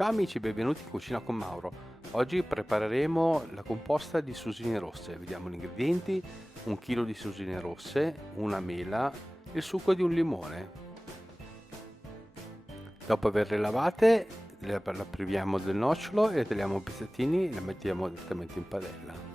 Ciao amici, benvenuti in Cucina con Mauro. Oggi prepareremo la composta di susine rosse. Vediamo gli ingredienti: 1 chilo di susine rosse, una mela, il succo di un limone. Dopo averle lavate, la priviamo del nocciolo e le tagliamo a pezzettini e la mettiamo direttamente in padella.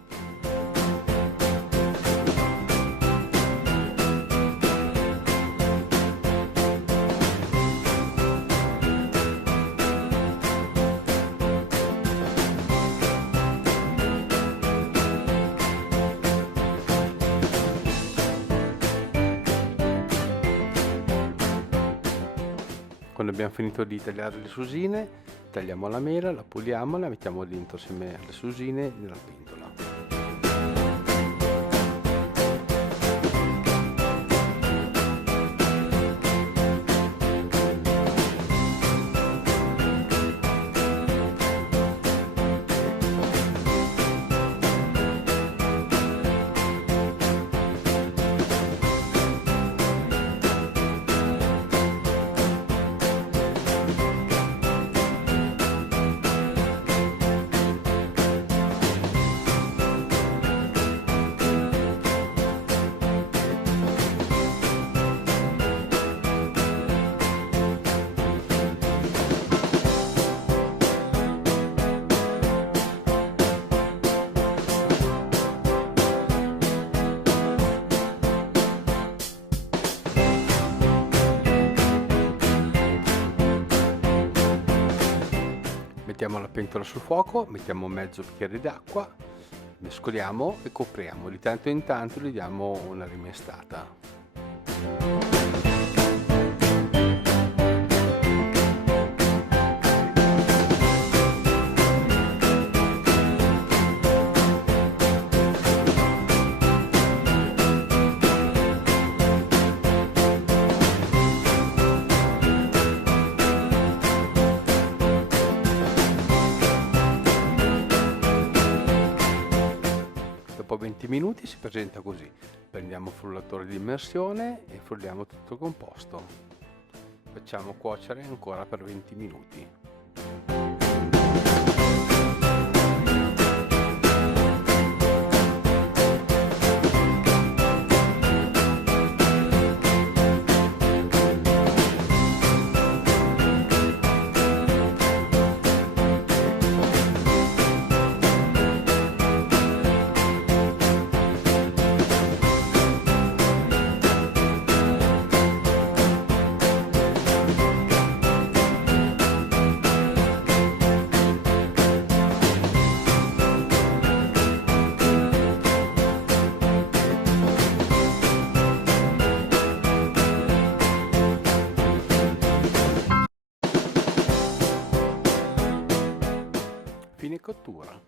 Quando abbiamo finito di tagliare le susine, tagliamo la mela, la puliamo e la mettiamo dentro assieme alle susine nella pentola. Mettiamo la pentola sul fuoco, mettiamo mezzo bicchiere d'acqua, mescoliamo e copriamo. Di tanto in tanto gli diamo una rimestata. Dopo 20 minuti si presenta così. Prendiamo il frullatore di immersione e frulliamo tutto il composto. Facciamo cuocere ancora per 20 minuti. Fine cottura.